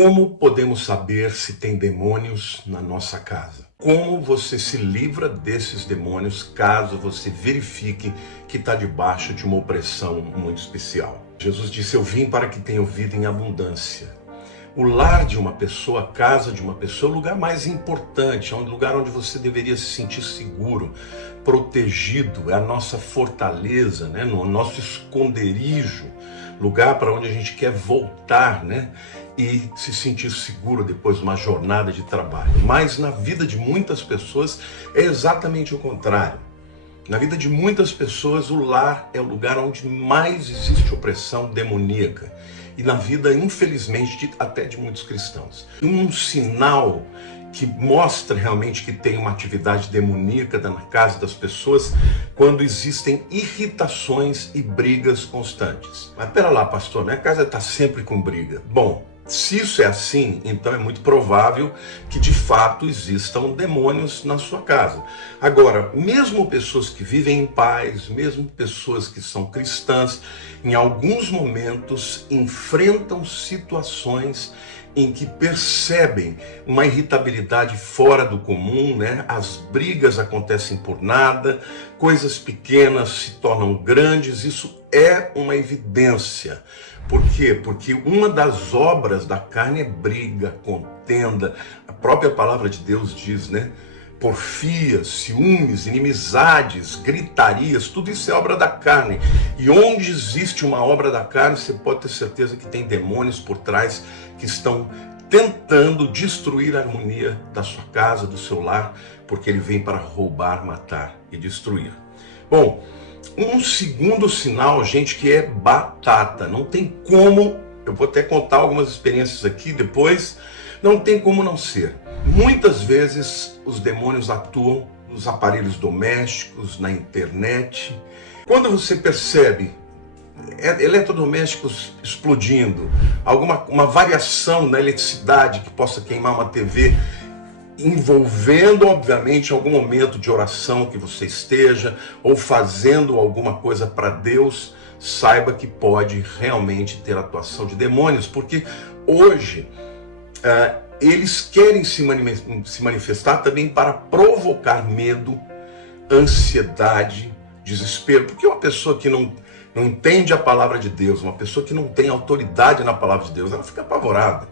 Como podemos saber se tem demônios na nossa casa? Como você se livra desses demônios caso você verifique que está debaixo de uma opressão muito especial? Jesus disse: eu vim para que tenham vida em abundância. O lar de uma pessoa, a casa de uma pessoa, é o lugar mais importante, é o lugar onde você deveria se sentir seguro, protegido, é a nossa fortaleza, né? O nosso esconderijo, lugar para onde a gente quer voltar, né? E se sentir seguro depois de uma jornada de trabalho. Mas na vida de muitas pessoas é exatamente o contrário. Na vida de muitas pessoas, o lar é o lugar onde mais existe opressão demoníaca. E na vida, infelizmente, até de muitos cristãos. Um sinal que mostra realmente que tem uma atividade demoníaca na casa das pessoas, quando existem irritações e brigas constantes. Mas pera lá, pastor, minha casa está sempre com briga. Bom, se isso é assim, então é muito provável que de fato existam demônios na sua casa. Agora, mesmo pessoas que vivem em paz, mesmo pessoas que são cristãs, em alguns momentos enfrentam situações em que percebem uma irritabilidade fora do comum, né? As brigas acontecem por nada, coisas pequenas se tornam grandes, isso é uma evidência. Por quê? Porque uma das obras da carne é briga, contenda. A própria palavra de Deus diz, né? Porfias, ciúmes, inimizades, gritarias, tudo isso é obra da carne. E onde existe uma obra da carne, você pode ter certeza que tem demônios por trás que estão tentando destruir a harmonia da sua casa, do seu lar, porque ele vem para roubar, matar e destruir. Bom, um segundo sinal, gente, que é batata. Não tem como, eu vou até contar algumas experiências aqui depois, não tem como não ser. Muitas vezes os demônios atuam nos aparelhos domésticos, na internet. Quando você percebe eletrodomésticos explodindo, uma variação na eletricidade que possa queimar uma TV, envolvendo, obviamente, algum momento de oração que você esteja, ou fazendo alguma coisa para Deus, saiba que pode realmente ter atuação de demônios, porque hoje eles querem se manifestar também para provocar medo, ansiedade, desespero, porque uma pessoa que não entende a palavra de Deus, uma pessoa que não tem autoridade na palavra de Deus, ela fica apavorada.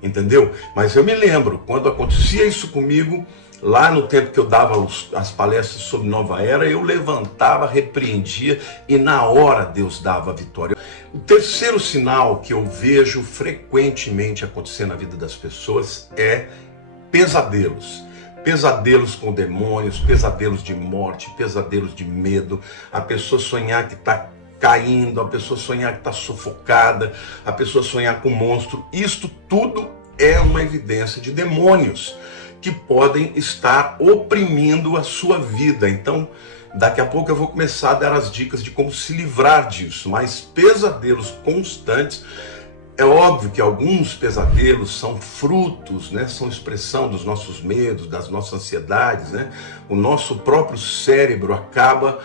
Entendeu? Mas eu me lembro, quando acontecia isso comigo, lá no tempo que eu dava as palestras sobre Nova Era, eu levantava, repreendia e na hora Deus dava a vitória. O terceiro sinal que eu vejo frequentemente acontecer na vida das pessoas é pesadelos. Pesadelos com demônios, pesadelos de morte, pesadelos de medo, a pessoa sonhar que está caindo, a pessoa sonhar que está sufocada, a pessoa sonhar com um monstro. Isto tudo é uma evidência de demônios que podem estar oprimindo a sua vida. Então, daqui a pouco eu vou começar a dar as dicas de como se livrar disso, mas pesadelos constantes, é óbvio que alguns pesadelos são frutos, né? São expressão dos nossos medos, das nossas ansiedades, né? O nosso próprio cérebro acaba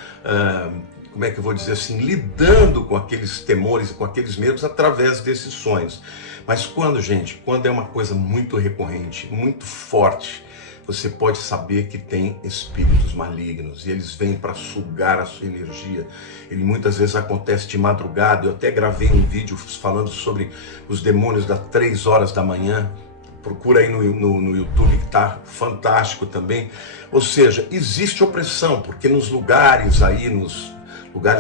como é que eu vou dizer assim, lidando com aqueles temores, com aqueles medos através desses sonhos. Mas quando é uma coisa muito recorrente, muito forte, você pode saber que tem espíritos malignos e eles vêm para sugar a sua energia. Ele muitas vezes acontece de madrugada. Eu até gravei um vídeo falando sobre os demônios das 3 horas da manhã. Procura aí no YouTube, que está fantástico também. Ou seja, existe opressão, porque nos lugares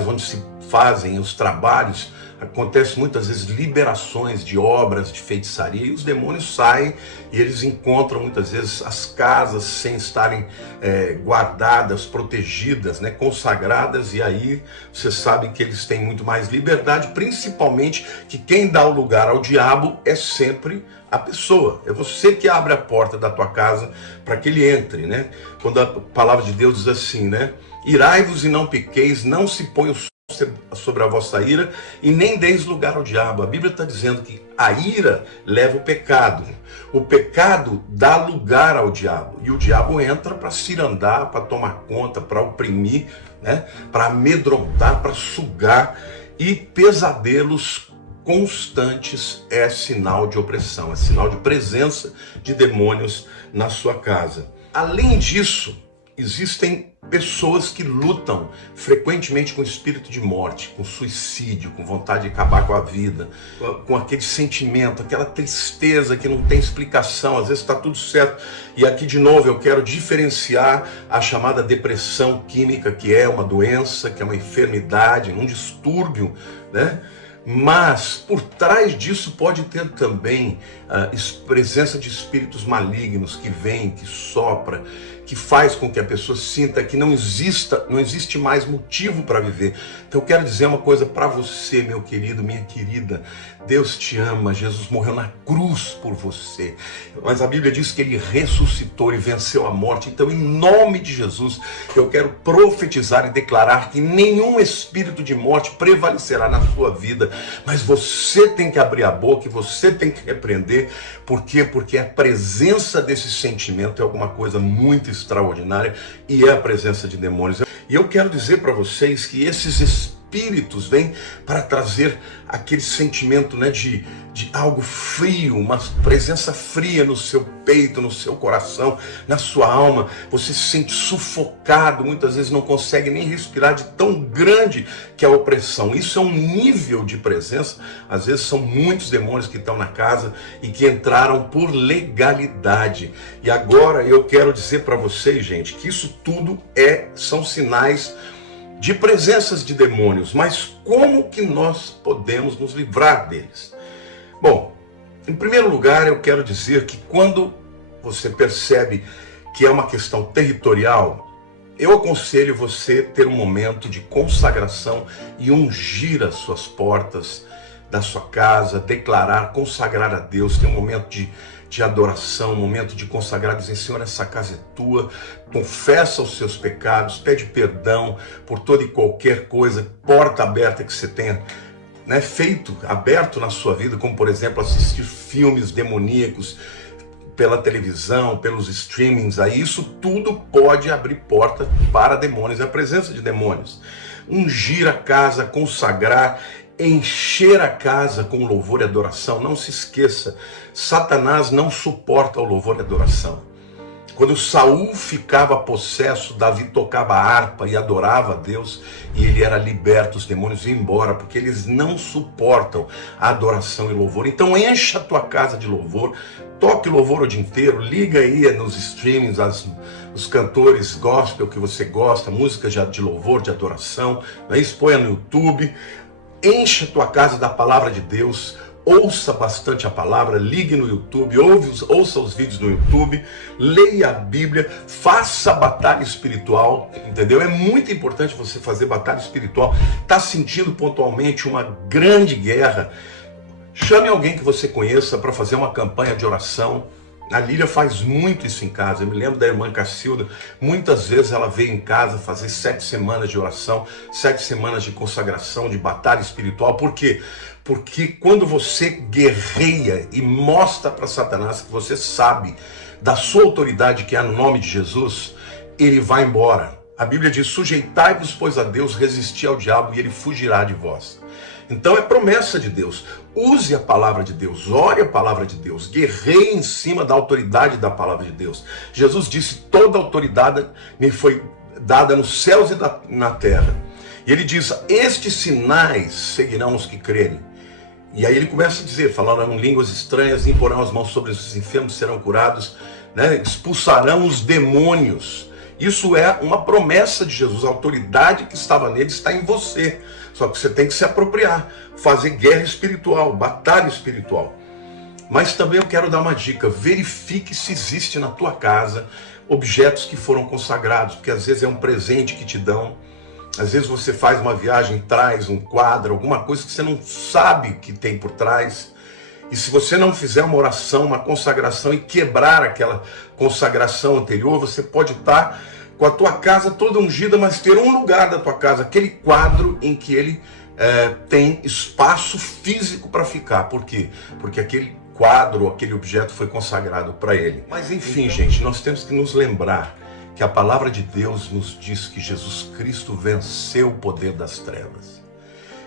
onde se fazem os trabalhos, acontece muitas vezes liberações de obras de feitiçaria e os demônios saem e eles encontram muitas vezes as casas sem estarem guardadas, protegidas, né, consagradas, e aí você sabe que eles têm muito mais liberdade, principalmente que quem dá o lugar ao diabo é sempre a pessoa. É você que abre a porta da tua casa para que ele entre, né? Quando a palavra de Deus diz assim, né? Irai-vos e não piqueis, não se põe o sol sobre a vossa ira e nem deis lugar ao diabo. A Bíblia está dizendo que a ira leva o pecado dá lugar ao diabo, e o diabo entra para cirandar, para tomar conta, para oprimir, né? Para amedrontar, para sugar. E pesadelos constantes é sinal de opressão, é sinal de presença de demônios na sua casa. Além disso, existem pessoas que lutam frequentemente com espírito de morte, com suicídio, com vontade de acabar com a vida, com aquele sentimento, aquela tristeza que não tem explicação, às vezes está tudo certo. E aqui de novo eu quero diferenciar a chamada depressão química, que é uma doença, que é uma enfermidade, um distúrbio, né? Mas por trás disso pode ter também presença de espíritos malignos que vêm, que sopra, que faz com que a pessoa sinta que não existe mais motivo para viver. Então eu quero dizer uma coisa para você, meu querido, minha querida. Deus te ama, Jesus morreu na cruz por você. Mas a Bíblia diz que ele ressuscitou e venceu a morte. Então, em nome de Jesus, eu quero profetizar e declarar que nenhum espírito de morte prevalecerá na sua vida. Mas você tem que abrir a boca e você tem que repreender. Por quê? Porque a presença desse sentimento é alguma coisa muito extraordinária e é a presença de demônios. E eu quero dizer para vocês que esses espíritos vêm para trazer aquele sentimento, né, de algo frio, uma presença fria no seu peito, no seu coração, na sua alma. Você se sente sufocado, muitas vezes não consegue nem respirar de tão grande que é a opressão. Isso é um nível de presença. Às vezes são muitos demônios que estão na casa e que entraram por legalidade. E agora eu quero dizer para vocês, gente, que isso tudo são sinais de presenças de demônios, mas como que nós podemos nos livrar deles? Bom, em primeiro lugar eu quero dizer que quando você percebe que é uma questão territorial, eu aconselho você ter um momento de consagração e ungir as suas portas da sua casa, declarar, consagrar a Deus, ter um momento de adoração, um momento de consagrar, dizer: Senhor, essa casa é tua, confessa os seus pecados, pede perdão por toda e qualquer coisa, porta aberta que você tenha, né, aberto na sua vida, como por exemplo assistir filmes demoníacos pela televisão, pelos streamings, aí isso tudo pode abrir porta para demônios, a presença de demônios. Ungir a casa, consagrar, encher a casa com louvor e adoração. Não se esqueça, Satanás não suporta o louvor e adoração. Quando Saul ficava possesso, Davi tocava a harpa e adorava a Deus, e ele era liberto, os demônios iam embora, porque eles não suportam a adoração e louvor. Então encha a tua casa de louvor, toque louvor o dia inteiro, liga aí nos streamings, os cantores gospel que você gosta, música de louvor, de adoração, exponha no YouTube, encha a tua casa da palavra de Deus. Ouça bastante a palavra, ligue no YouTube, ouça os vídeos no YouTube, leia a Bíblia, faça batalha espiritual, entendeu? É muito importante você fazer batalha espiritual. Está sentindo pontualmente uma grande guerra? Chame alguém que você conheça para fazer uma campanha de oração. A Lília faz muito isso em casa. Eu me lembro da irmã Cacilda, muitas vezes ela veio em casa fazer 7 semanas de oração, 7 semanas de consagração, de batalha espiritual. Por quê? Porque quando você guerreia e mostra para Satanás que você sabe da sua autoridade, que é no nome de Jesus, ele vai embora. A Bíblia diz: sujeitai-vos, pois, a Deus, resisti ao diabo e ele fugirá de vós. Então é promessa de Deus. Use a palavra de Deus, ore a palavra de Deus, guerreie em cima da autoridade da palavra de Deus. Jesus disse: toda autoridade me foi dada nos céus e na terra. E ele diz: estes sinais seguirão os que crerem. E aí ele começa a dizer, falarão em línguas estranhas, imporão as mãos sobre os enfermos, serão curados, né? Expulsarão os demônios. Isso é uma promessa de Jesus. A autoridade que estava nele está em você. Só que você tem que se apropriar, fazer guerra espiritual, batalha espiritual. Mas também eu quero dar uma dica: verifique se existe na tua casa objetos que foram consagrados, porque às vezes é um presente que te dão. Às vezes você faz uma viagem, traz um quadro, alguma coisa que você não sabe que tem por trás. E se você não fizer uma oração, uma consagração e quebrar aquela consagração anterior, você pode estar com a tua casa toda ungida, mas ter um lugar da tua casa, aquele quadro em que ele tem espaço físico para ficar. Por quê? Porque aquele quadro, aquele objeto foi consagrado para ele. Mas enfim, gente, nós temos que nos lembrar que a palavra de Deus nos diz que Jesus Cristo venceu o poder das trevas.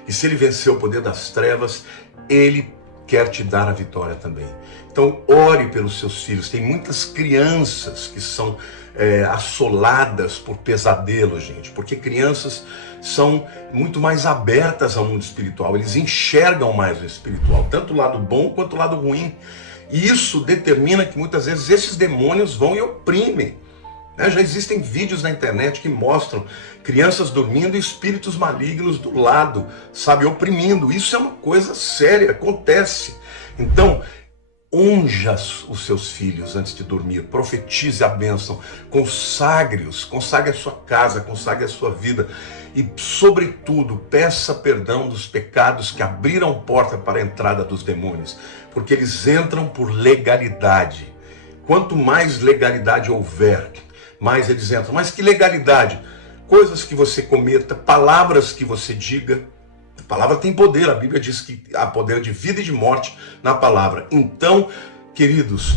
E se ele venceu o poder das trevas, ele quer te dar a vitória também. Então, ore pelos seus filhos. Tem muitas crianças que são assoladas por pesadelos, gente, porque crianças são muito mais abertas ao mundo espiritual, eles enxergam mais o espiritual, tanto o lado bom quanto o lado ruim. E isso determina que muitas vezes esses demônios vão e oprimem. Já existem vídeos na internet que mostram crianças dormindo e espíritos malignos do lado, sabe, oprimindo. Isso é uma coisa séria, acontece. Então, unja os seus filhos antes de dormir, profetize a bênção, consagre-os, consagre a sua casa, consagre a sua vida e, sobretudo, peça perdão dos pecados que abriram porta para a entrada dos demônios, porque eles entram por legalidade. Quanto mais legalidade houver, mais eles entram. Mas que legalidade? Coisas que você cometa, palavras que você diga. A palavra tem poder, a Bíblia diz que há poder de vida e de morte na palavra. Então, queridos,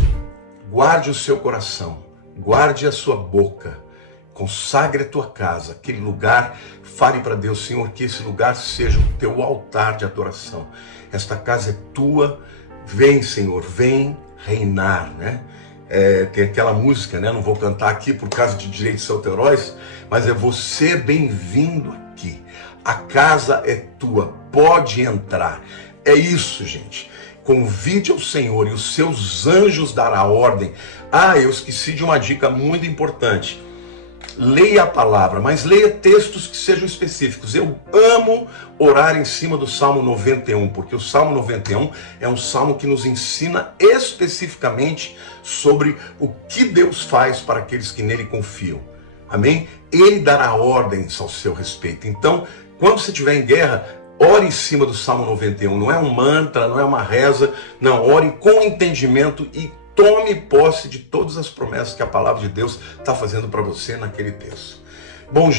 guarde o seu coração, guarde a sua boca, consagre a tua casa, aquele lugar, fale para Deus, Senhor, que esse lugar seja o teu altar de adoração. Esta casa é tua, vem, Senhor, vem reinar, né? Tem aquela música, né? Não vou cantar aqui por causa de direitos autorais, mas é você bem-vindo aqui. A casa é tua, pode entrar. É isso, gente. Convide ao Senhor e os seus anjos dará ordem. Eu esqueci de uma dica muito importante. Leia a palavra, mas leia textos que sejam específicos. Eu amo orar em cima do Salmo 91, porque o Salmo 91 é um salmo que nos ensina especificamente sobre o que Deus faz para aqueles que nele confiam. Amém? Ele dará ordens ao seu respeito. Então, quando você estiver em guerra, ore em cima do Salmo 91. Não é um mantra, não é uma reza. Não, ore com entendimento e tome posse de todas as promessas que a palavra de Deus está fazendo para você naquele texto. Bom,